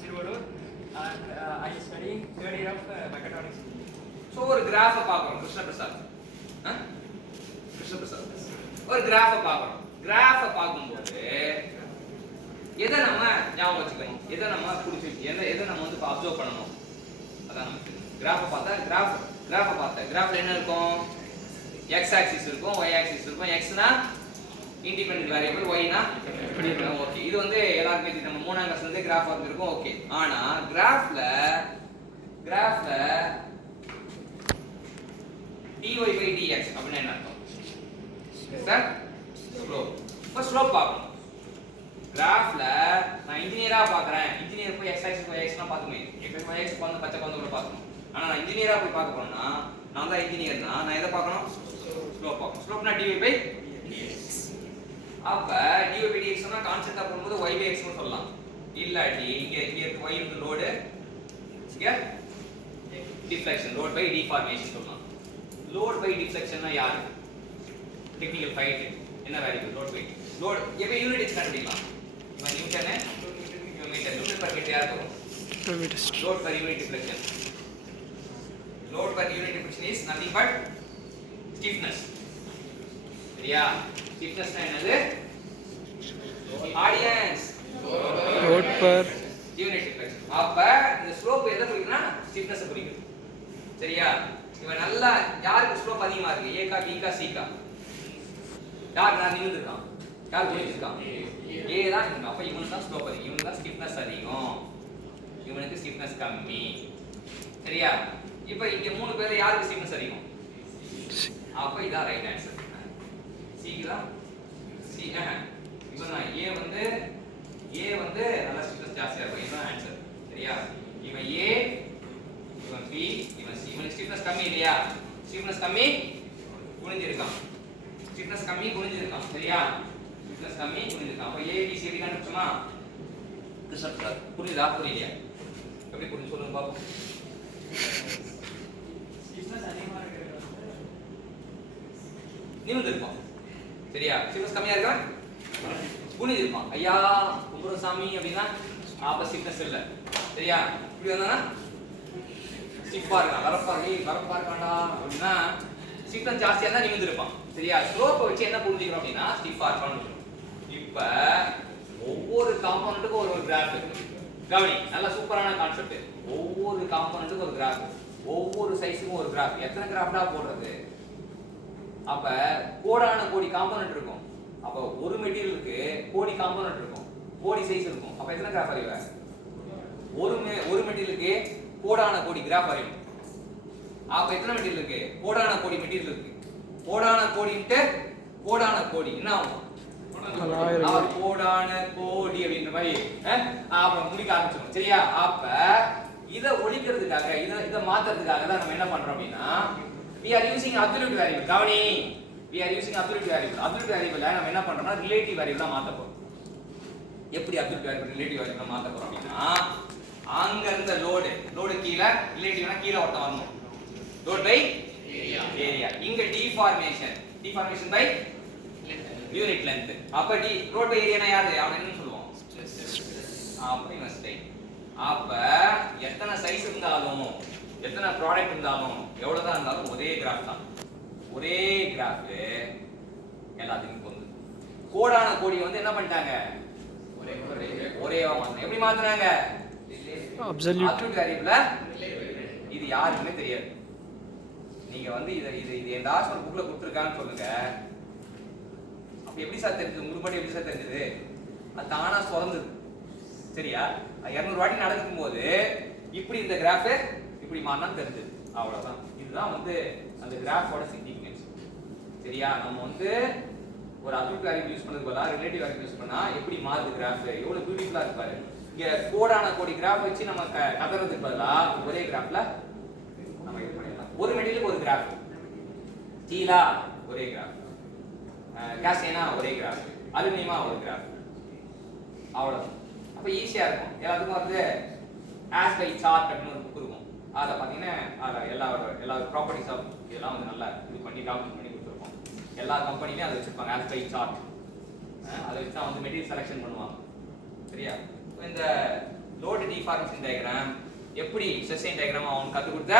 Sirvalur, and I study third year of mechatronics. So ஒரு கிராஃபை பார்க்குறோம் கிருஷ்ணபிரசாத் கிருஷ்ணபிரசாத் ஒரு கிராஃபை பார்க்குறோம். கிராஃபை பார்க்கும்போது எதை நம்ம ஞாபகம் வச்சுக்கணும், எதை நம்ம பிடிச்சி எதை நம்ம வந்து அப்சர்வ் பண்ணணும், அதான் நமக்கு கிராஃபை பார்த்தா கிராஃபில் என்ன இருக்கும், எக்ஸ் ஆக்சிஸ் இருக்கும், ஒய் ஆக்சிஸ் இருக்கும். எக்ஸ்னா இண்டிபெண்டன்ட் வேரியபிள், ஒய்னா ஓகே. இது வந்து எல்லாருக்குமே தெரியும், நம்ம 3ஆம் கிளாஸ்ல இருந்தே கிராஃப் வந்துருக்கும். ஓகே, ஆனா கிராஃப்ல dy by dx அப்படின்னா என்ன அர்த்தம் சார்? ஸ்லோப். இப்போ ஸ்லோப் பார்க்கணும். கிராஃப்ல நான் இன்ஜினியரா பார்க்கறேன், இன்ஜினியர் போய் x axis y ஆக்சிஸ்லாம் பார்த்துமே x y x வந்து பச்சை பந்து கூட பார்க்கணும். ஆனா நான் இன்ஜினியரா போய் பார்க்க போறேன்னா, நான் தான் இன்ஜினியர்னா நான் எதை பார்க்கணும்? ஸ்லோப் பார்க்கணும். ஸ்லோப்னா dy by dx. அப்ப dy by dx னா கான்செப்டா போடும்போது y by x னு சொல்லலாம். இல்லாட்டி இங்க இருக்க y வந்து லோடு, இங்க டிஃப்ளெக்ஷன், லோட் பை டிஃபார்மேஷன் சொல்லலாம். லோட் பை டிஃப்ளெக்ஷன்னா யாரு? டெக்னிக்கல் ஃபைட் என்ன வேல்யூ? லோட் எப்ப யூனிட் கண்டுபிடிக்கலாம். இப்போ நியூட்டன் மீட்டர் பர் மீட்டர் யார் வரும்? Load per unit deflection. Load per unit deflection is nothing but stiffness. சரியா? ஸ்டிஃப்னஸ்னா என்னது? Audience load per unit deflection. அப்ப இந்த ஸ்லோப் எதை குறிக்குதுன்னா ஸ்டிஃப்னஸ் குறிக்குது. சரியா? இவன் நல்லா யாருக்கு ஸ்லோப் அதிகமா இருக்கு? ஏகா பிகா சிகா? யார் நான் நின்னுட்டான்? யார் குனிஞ்சிருக்கான்? ஏ தான் நின்னுட்டான். அப்ப இவனுக்கு தான் ஸ்லோப் அதிகம், இவனுக்கு தான் ஸ்டிஃப்னஸ் அதிகம், இவனுக்கு ஸ்டிஃப்னஸ் கம்மி. சரியா? இப்போ இங்க 3 பேர்ல யாருக்கு ஸ்டிஃப்னஸ் அதிகம்? அப்ப இதான் ரைட் ஆன்சர். சிக்கு தான் சி. இவன் ஏ வந்து நல்ல ஸ்டிஃப்னஸ் ஜாஸ்தியா இருக்கும். இதுதான் ஆன்சர். சரியா? இவன் ஏ, இவன் பி, இவன் சி. இவனுக்கு ஸ்டிஃப்னஸ் கம்மி இல்லையா? ஸ்டிஃப்னஸ் கம்மி, குனிஞ்சிருக்கான். ஸ்டிஃப்னஸ் கம்மி குனிஞ்சிருக்கான். சரியா? ஸ்டிஃப்னஸ் கம்மி குனிஞ்சிருக்கான். அப்ப ஏ பி சி எப்படி கண்டுபிடிச்சோமா? கிருஷ்ணபிரசாத். புரியுதா புரியலையா? எப்படி புரிஞ்சு சொல்லுங்க பாப்போம். ஸ்டிஃப்னஸ் அதிகமா இருக்கிறது நிமிர்ந்திருப்பான். சரியா? ஸ்டிஃப்னஸ் கம்மியா இருக்கா? குனிஞ்சிருப்பான். ஐயா கும்புரசாமி அப்படின்னா ஆப்போசிட்னஸ் இல்ல. சரியா? இப்படி வந்தானா ஸ்டிஃபா இருக்கான், வரப்பா இருக்கான்டா அப்படின்னா ஸ்டிஃப்னஸ் ஜாஸ்தியா இருந்தா நிமிர்ந்திருப்பான். சரியா? ஸ்லோப்பை வச்சு என்ன புரிஞ்சுக்கிறோம் அப்படின்னா ஸ்டிஃபா இருப்பான்னு. இப்ப ஒவ்வொரு காம்பனன்ட்டுக்கும் ஒரு கிராஃப் இருக்கு. கவனி, நல்ல சூப்பரான கான்செப்ட். ஒவ்வொரு காம்பனன்ட்டுக்கும் ஒரு கிராஃப், ஒவ்வொரு சைஸுக்கும் ஒரு கிராஃப். எத்தனை கிராஃப்டா போடுறது? அப்ப கோடான கோடி காம்பனன்ட் இருக்கும். அப்ப ஒரு மெட்டீரியலுக்கு கோடி காம்பனன்ட் இருக்கும், கோடி சைஸ் இருக்கும். அப்ப எத்தனை கிராஃப் அறிவ? ஒரு மெட்டீரியலுக்கு கோடான கோடி கிராஃப் அறியும். அப்ப எத்தனை மெட்டீரியல் இருக்கு? கோடான கோடி மெட்டீரியல் இருக்கு. கோடான கோடின்ட்டு கோடான கோடி என்ன ஆகும்? கோடான கோடி அப்படின்ற மாதிரி அப்புறம் முடிக்க ஆரம்பிச்சிடும். சரியா? அப்ப இதை ஒழிக்கிறதுக்காக இதை மாத்துறதுக்காக தான் நம்ம என்ன பண்றோம் அப்படின்னா we are using absolute variable. கவனி, we are using absolute variable. absolute variable நம்ம என்ன பண்றோம்னா ரிலேட்டிவ் வேரியபிளா மாத்த போறோம். எப்படி absolute variable ரிலேட்டிவ் வேரியபிளா மாத்த போறோம் அப்படின்னா அங்க இருந்த லோடு கீழ, ரிலேட்டிவ்னா கீழ ஒட்ட வரணும். Load by area. இங்க டிஃபார்மேஷன் பை யூனிட் லெந்த். அப்ப லோட் பை ஏரியானா யாரு? அவன் என்ன சொல்லுவான்? அப்ப இவன் ஸ்ட்ரெயின். அப்ப எத்தனை சைஸ் இருந்தாலும், எத்தனை ப்ராடக்ட் இருந்தாலும், எவ்வளவுதான் இருந்தாலும் ஒரே கிராஃப் தான். ஒரே கிராஃப் எல்லாத்துக்கும் பொருந்தும். கோடான கோடி வந்து என்ன பண்ணிட்டாங்க? ஒரேவா மாத்தணும். எப்படி மாத்துறாங்க? அப்சல்யூட் வேரியபிள்ல இது யாருக்குமே தெரியாது. நீங்க வந்து இது ஏதாச்சும் ஒரு புக்ல கொடுத்துருக்கான்னு சொல்லுங்க. அப்ப எப்படி சார் தெரிஞ்சது? உங்களுக்கு மட்டும் எப்படி சார் தெரிஞ்சது? அது தானா சுரந்தது. சரியா? 200 வாட்டி நடக்கும் போது இப்படி இந்த கிராஃப் இப்படி மாறினா தெரிஞ்சது. அவ்வளவுதான். இதுதான் வந்து அந்த கிராஃபோட சிக்னிஃபிகன்ஸ். சரியா? நம்ம வந்து ஒரு அப்சல்யூட் வேல்யூ யூஸ் பண்ணதுக்கு பதிலா ரிலேட்டிவ் வேல்யூ யூஸ் பண்ணா எப்படி மாறுது கிராஃப்? எவ்வளவு பியூட்டிஃபுல்லா இருக்கு பாரு. இங்க கோடான கோடி கிராஃப் வச்சு நம்ம கதறதுக்கு பதிலா ஒரே கிராஃப்ல நம்ம இது பண்ணிடலாம். ஒரு மெட்டீரியலுக்கு ஒரு கிராஃப், ஸ்டீலா ஒரே கிராஃப், காஸ்டினா ஒரே கிராஃப், அலுமினியமா ஒரு கிராஃப். அவ்வளவுதான். அப்ப ஈஸியா இருக்கும். எல்லாத்துக்கும் வந்து ஆஸ் பை சார்ட் அப்படின்னு ஒரு புக் இருக்கும். அதை பார்த்தீங்கன்னா அதில் எல்லா ப்ராப்பர்ட்டிஸ் ஆஃப் இதெல்லாம் வந்து நல்லா இது பண்ணி டாக்குமெண்ட் பண்ணி கொடுத்துருப்போம். எல்லா கம்பெனியுமே அதை வச்சிருப்பாங்க ஆஸ் பை சார்ட். அதை வச்சு தான் வந்து மெட்டீரியல் செலெக்ஷன் பண்ணுவாங்க. சரியா? இந்த லோடு டிஃபார்மேஷன் டயக்ராம் எப்படி ஸ்ட்ரெஸ் லைன் டயக்ராம் அவனுக்கு கத்து கொடுத்த